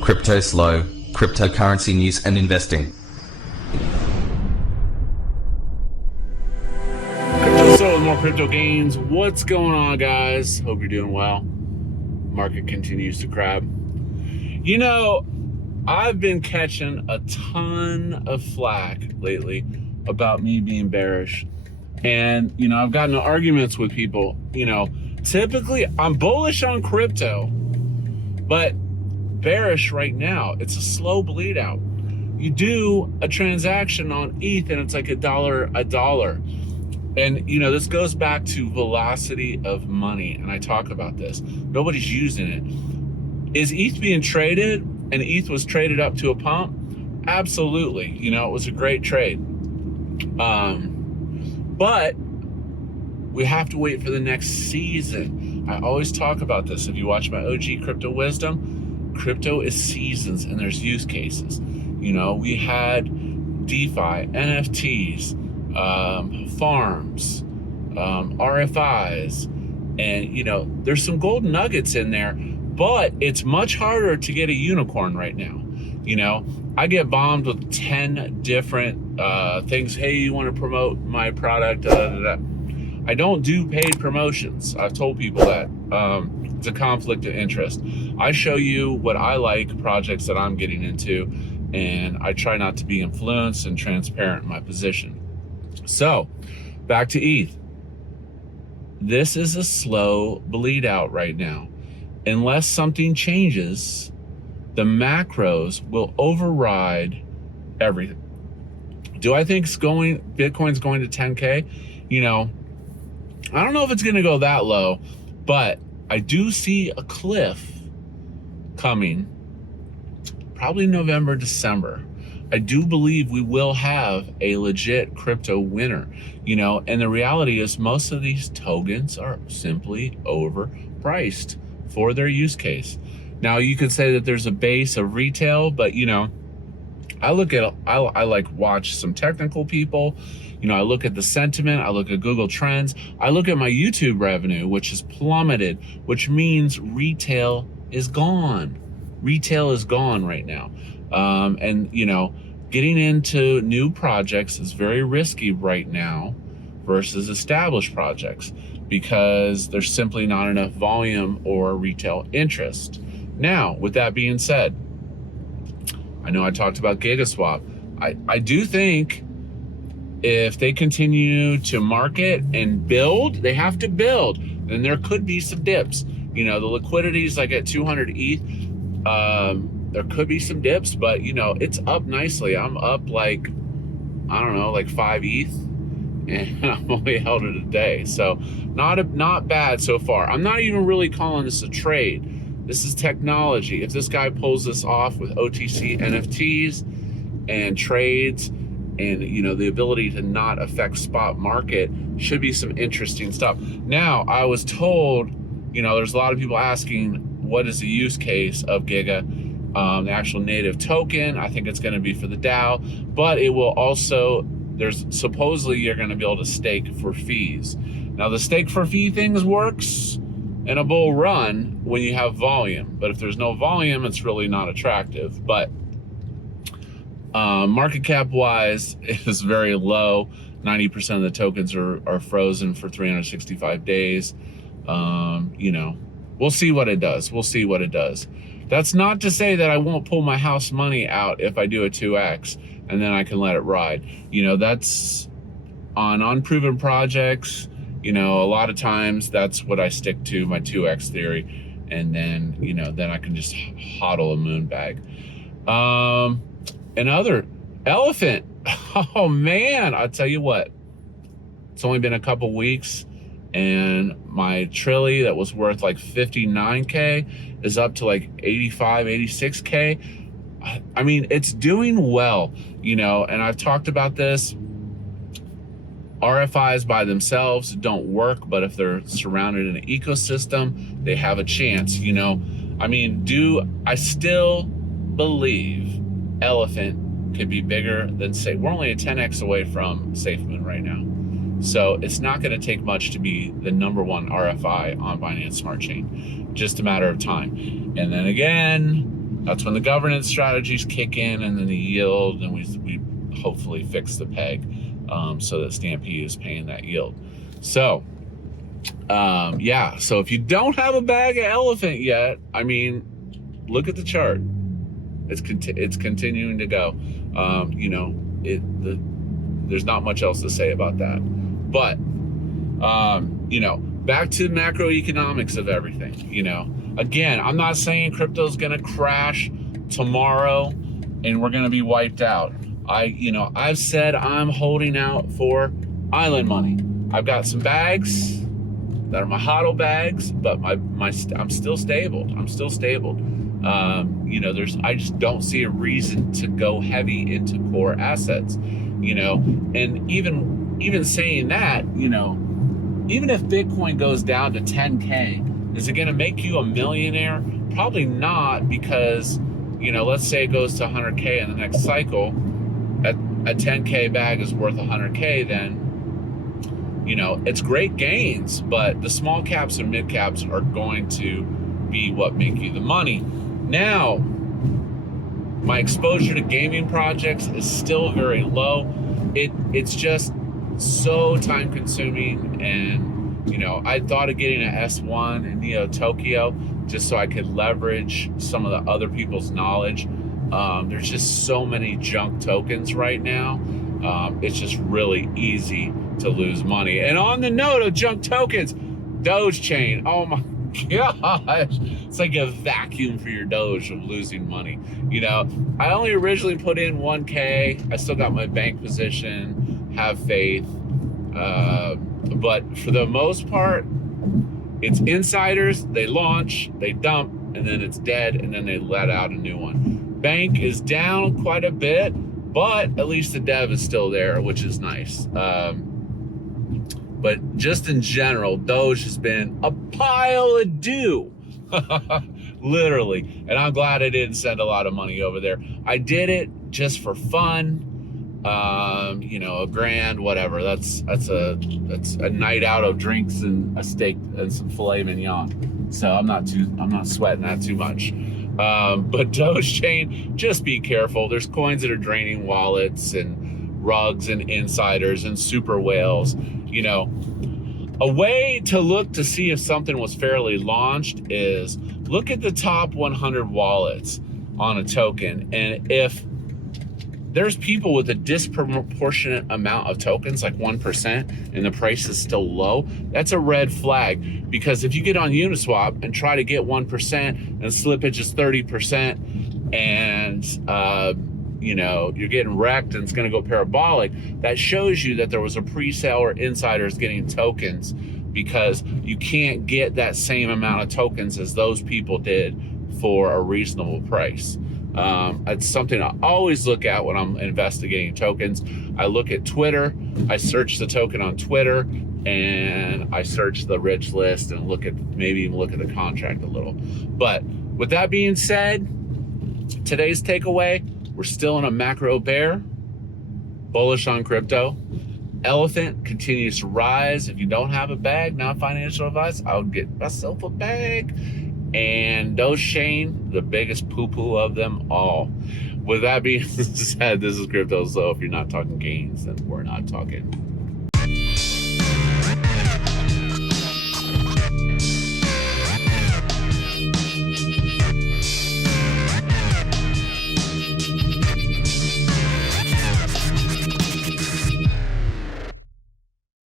Cryptoslo, cryptocurrency news and investing. Cryptoslo with more crypto gains. What's going on, guys? Hope you're doing well. Market continues to crab. You know, I've been catching a ton of flack lately about me being bearish. And, you know, I've gotten into arguments with people. You know, typically I'm bullish on crypto, but bearish right now. It's a slow bleed out. You do a transaction on ETH and it's like a dollar. And, you know, this goes back to velocity of money. And I talk about this. Nobody's using it. Is ETH being traded? And ETH was traded up to a pump? Absolutely. You know, it was a great trade. But we have to wait for the next season. I always talk about this. If you watch my OG Crypto Wisdom, crypto is seasons and there's use cases. You know, we had DeFi, NFTs, farms, RFIs, and, you know, there's some golden nuggets in there, but it's much harder to get a unicorn right now. You know, I get bombed with 10 different things. Hey, you want to promote my product? I don't do paid promotions. I've told people that. It's a conflict of interest. I show you what I like, projects that I'm getting into, and I try not to be influenced and transparent in my position. So, back to ETH. This is a slow bleed out right now. Unless something changes, the macros will override everything. Do I think Bitcoin's going to 10K? You know, I don't know if it's going to go that low, but I do see a cliff coming probably November, December. I do believe we will have a legit crypto winner, you know, and the reality is most of these tokens are simply overpriced for their use case. Now you could say that there's a base of retail, but you know, I like watch some technical people, you know, I look at the sentiment, I look at Google Trends, I look at my YouTube revenue, which has plummeted, which means retail is gone. Retail is gone right now. And you know, getting into new projects is very risky right now versus established projects because there's simply not enough volume or retail interest. Now, with that being said, I know I talked about GigaSwap. I do think if they continue to market and build, they have to build, and there could be some dips. You know, the liquidity is like at 200 ETH. There could be some dips, but you know, it's up nicely. I'm up like, I don't know, like 5 ETH, and I'm only held it a day. So not bad so far. I'm not even really calling this a trade. This is technology. If this guy pulls this off with OTC NFTs and trades and, you know, the ability to not affect spot market, should be some interesting stuff. Now, I was told, you know, there's a lot of people asking, what is the use case of Giga? The actual native token, I think it's going to be for the DAO, but it will also, there's supposedly you're going to be able to stake for fees. Now, the stake for fee things works in a bull run when you have volume, but if there's no volume, it's really not attractive. But market cap wise is very low. 90% of the tokens are frozen for 365 days. You know, we'll see what it does. We'll see what it does. That's not to say that I won't pull my house money out if I do a 2x and then I can let it ride. You know, that's on unproven projects. You know, a lot of times that's what I stick to, my 2x theory. And then, you know, then I can just hodl a moon bag. Another elephant. Oh man, I'll tell you what, it's only been a couple weeks and my Trilly that was worth like 59K is up to like 85, 86K. I mean, it's doing well, you know, and I've talked about this. RFIs by themselves don't work, but if they're surrounded in an ecosystem, they have a chance, you know. I mean, I still believe Elephant could be bigger than Safe. We're only a 10x away from SafeMoon right now. So it's not going to take much to be the #1 RFI on Binance Smart Chain. Just a matter of time. And then again, That's when the governance strategies kick in, and then the yield, and we hopefully fix the peg so that Stampede is paying that yield. So yeah, so if you don't have a bag of elephant yet, I mean, look at the chart. It's continuing to go. You know, there's not much else to say about that. But you know, back to macroeconomics of everything. You know, again, I'm not saying crypto's gonna crash tomorrow and we're gonna be wiped out. I've said I'm holding out for island money. I've got some bags that are my HODL bags, but I'm still stable. I'm still stable. You know, I just don't see a reason to go heavy into core assets. You know, and even saying that, you know, even if Bitcoin goes down to 10K, is it going to make you a millionaire? Probably not, because, you know, let's say it goes to 100K in the next cycle. A 10K bag is worth 100K, then, you know, it's great gains, but the small caps and mid caps are going to be what make you the money. Now, my exposure to gaming projects is still very low. It's just so time consuming, and, you know, I thought of getting an S1 in Neo Tokyo just so I could leverage some of the other people's knowledge. There's just so many junk tokens right now. It's just really easy to lose money. And on the note of junk tokens, Doge chain, oh my gosh, it's like a vacuum for your Doge of losing money. You know, I only originally put in 1K. I still got my bank position, have faith. But for the most part, it's insiders. They launch, they dump, and then it's dead, and then they let out a new one. Bank is down quite a bit, but at least the dev is still there, which is nice. But just in general, Doge has been a pile of doo, literally. And I'm glad I didn't send a lot of money over there. I did it just for fun. You know, $1,000, whatever. That's a night out of drinks and a steak and some filet mignon. So I'm not sweating that too much. But Doge chain, just be careful. There's coins that are draining wallets, and rugs, and insiders, and super whales. You know, a way to look to see if something was fairly launched is look at the top 100 wallets on a token, and if there's people with a disproportionate amount of tokens, like 1%, and the price is still low, that's a red flag. Because if you get on Uniswap and try to get 1% and slippage is 30%, and you know, you're getting wrecked and it's going to go parabolic, that shows you that there was a pre-sale or insiders getting tokens, because you can't get that same amount of tokens as those people did for a reasonable price. It's something I always look at when I'm investigating tokens. I look at Twitter, I search the token on Twitter, and I search the rich list and maybe even look at the contract a little. But with that being said, today's takeaway, we're still in a macro bear, bullish on crypto. Elephant continues to rise. If you don't have a bag, not financial advice, I would get myself a bag. And Doge chain, the biggest poo-poo of them all. With that being said, this is Cryptoslo. If you're not talking gains, then we're not talking.